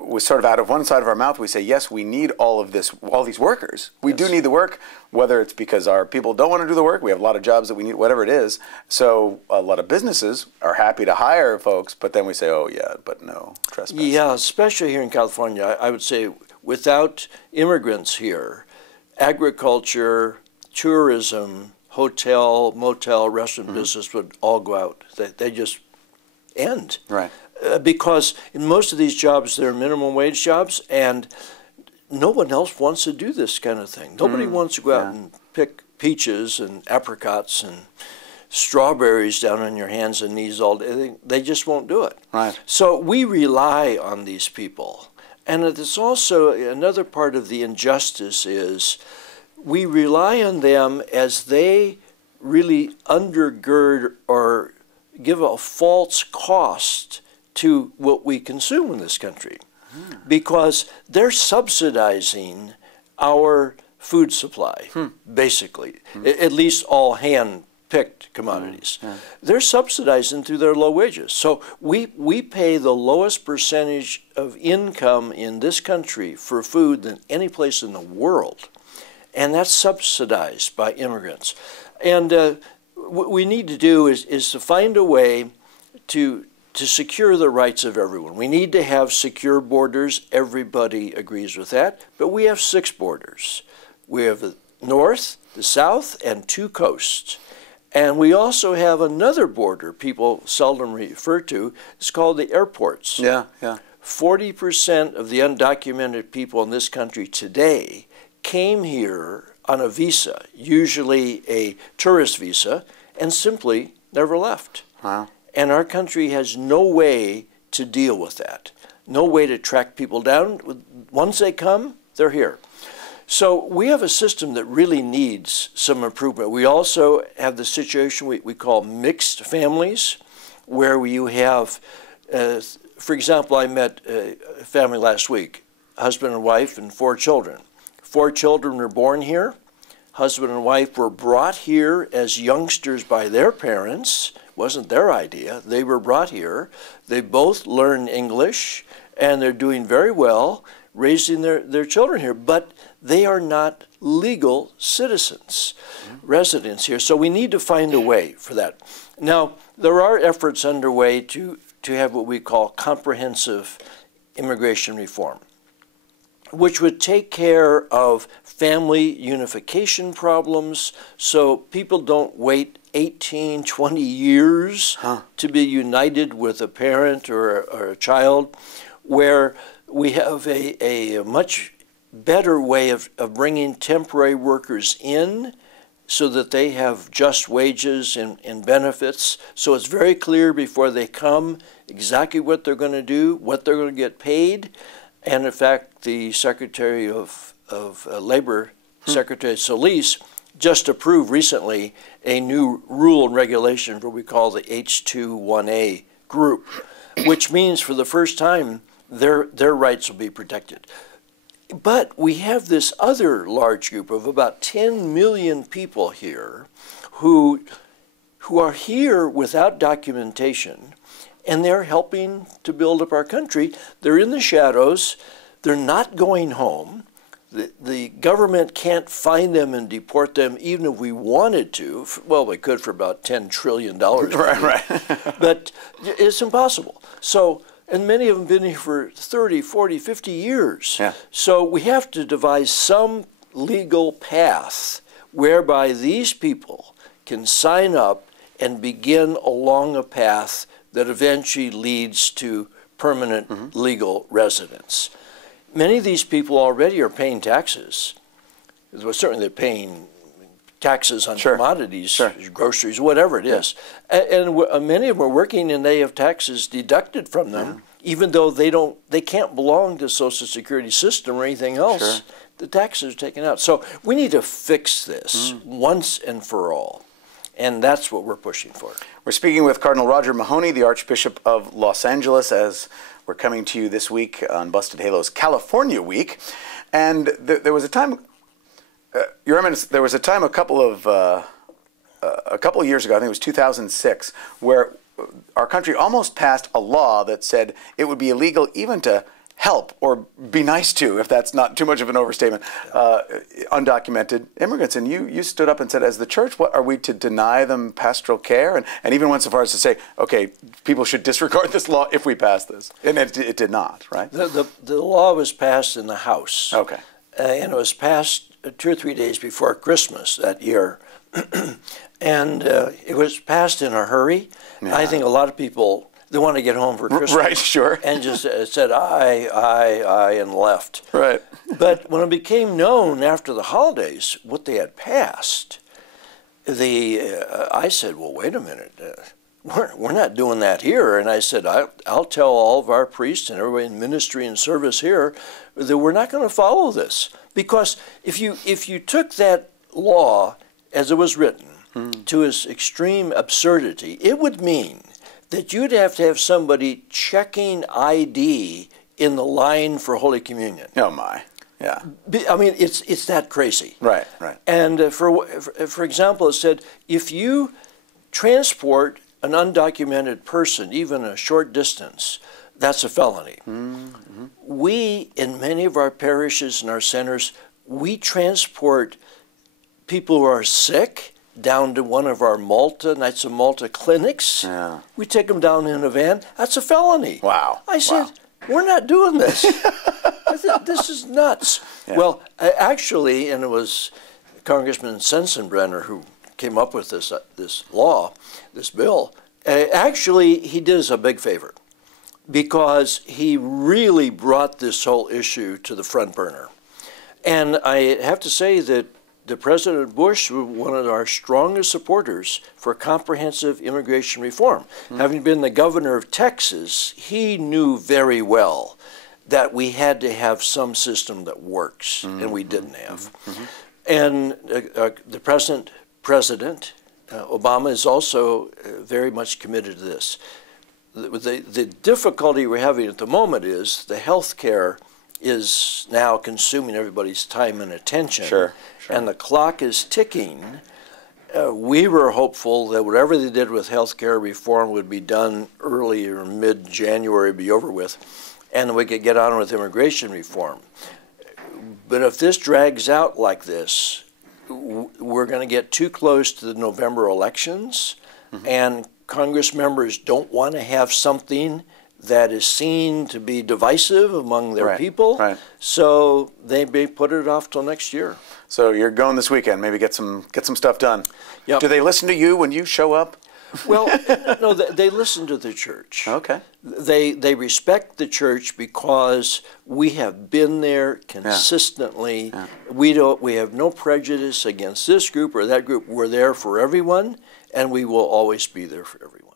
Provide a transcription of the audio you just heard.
we sort of out of one side of our mouth, we say, yes, we need all these workers. We do need the work, whether it's because our people don't want to do the work, we have a lot of jobs that we need, whatever it is. So a lot of businesses are happy to hire folks, but then we say, oh, yeah, but no trespassing. Yeah, especially here in California, I would say without immigrants here, agriculture, tourism, hotel, motel, restaurant business would all go out. They just end. Right. Because in most of these jobs, they're minimum wage jobs, and no one else wants to do this kind of thing. Nobody wants to go out and pick peaches and apricots and strawberries down on your hands and knees all day. They just won't do it. Right. So we rely on these people. And it's also another part of the injustice is we rely on them as they really undergird or give a false cost to what we consume in this country, because they're subsidizing our food supply, basically, at least all hand-picked commodities. They're subsidizing through their low wages. So we pay the lowest percentage of income in this country for food than any place in the world, and that's subsidized by immigrants. And what we need to do is to find a way to secure the rights of everyone. We need to have secure borders. Everybody agrees with that. But we have 6 borders. We have the north, the south, and 2 coasts. And we also have another border people seldom refer to. It's called the airports. Yeah, yeah. 40% of the undocumented people in this country today came here on a visa, usually a tourist visa, and simply never left. Wow. And our country has no way to deal with that, no way to track people down. Once they come, they're here. So we have a system that really needs some improvement. We also have the situation we call mixed families, where you have, for example, I met a family last week, husband and wife and 4 children. 4 children were born here. Husband and wife were brought here as youngsters by their parents. Wasn't their idea. They were brought here. They both learned English, and they're doing very well raising their children here. But they are not legal citizens, residents here. So we need to find a way for that. Now, there are efforts underway to have what we call comprehensive immigration reform, which would take care of family unification problems so people don't wait 18, 20 years to be united with a parent or a child, where we have a much better way of bringing temporary workers in so that they have just wages and benefits. So it's very clear before they come exactly what they're going to do, what they're going to get paid. And in fact, the Secretary of Labor, Secretary Solis, just approved recently a new rule and regulation for what we call the H-2-1A group, which means for the first time their rights will be protected. But we have this other large group of about 10 million people here who are here without documentation, and they're helping to build up our country. They're in the shadows. They're not going home. The government can't find them and deport them even if we wanted to. Well, we could for about $10 trillion. Right. But it's impossible. So, and many of them have been here for 30, 40, 50 years. Yeah. So we have to devise some legal path whereby these people can sign up and begin along a path that eventually leads to permanent legal residence. Many of these people already are paying taxes. Well, certainly they're paying taxes on commodities, groceries, whatever it is. And many of them are working and they have taxes deducted from them, even though they can't belong to the Social Security system or anything else. The taxes are taken out. So we need to fix this once and for all. And that's what we're pushing for. We're speaking with Cardinal Roger Mahony, the Archbishop of Los Angeles, as we're coming to you this week on Busted Halo's California Week. And there was a time, Your Eminence, there was a time a couple of years ago, I think it was 2006, where our country almost passed a law that said it would be illegal even to help or be nice to, if that's not too much of an overstatement, undocumented immigrants. And you stood up and said, as the church, what are we to deny them pastoral care? And even went so far as to say, okay, people should disregard this law if we pass this. And it did not, right? The law was passed in the House. Okay. And it was passed 2 or 3 days before Christmas that year. And it was passed in a hurry. Yeah. I think a lot of people, they want to get home for Christmas. Right, sure. And just said, aye, and left. Right. But when it became known after the holidays what they had passed, I said, well, wait a minute. We're not doing that here. And I said, I'll tell all of our priests and everybody in ministry and service here that we're not going to follow this. Because if you took that law as it was written to its extreme absurdity, it would mean that you'd have to have somebody checking ID in the line for Holy Communion. Oh, my. Yeah. I mean, it's that crazy. Right, right. And for example, it said, if you transport an undocumented person, even a short distance, that's a felony. Mm-hmm. We, in many of our parishes and our centers, we transport people who are sick down to one of our Knights of Malta clinics. Yeah. We take them down in a van. That's a felony. Wow. I said, we're not doing this. I said, this is nuts. Yeah. Well, actually, and it was Congressman Sensenbrenner who came up with this law, this bill. Actually, he did us a big favor because he really brought this whole issue to the front burner. And I have to say that President Bush was one of our strongest supporters for comprehensive immigration reform. Mm-hmm. Having been the governor of Texas, he knew very well that we had to have some system that works, and we didn't have. Mm-hmm. And the President Obama is also very much committed to this. The difficulty we're having at the moment is the health care is now consuming everybody's time and attention. Sure. And the clock is ticking. We were hopeful that whatever they did with health care reform would be done early or mid-January, be over with, and we could get on with immigration reform. But if this drags out like this, we're going to get too close to the November elections, and Congress members don't want to have something that is seen to be divisive among their people, so they may put it off till next year. So you're going this weekend, maybe get some stuff done. Yep. Do they listen to you when you show up? Well, no, they listen to the church. Okay. They respect the church because we have been there consistently. Yeah. We have no prejudice against this group or that group. We're there for everyone, and we will always be there for everyone.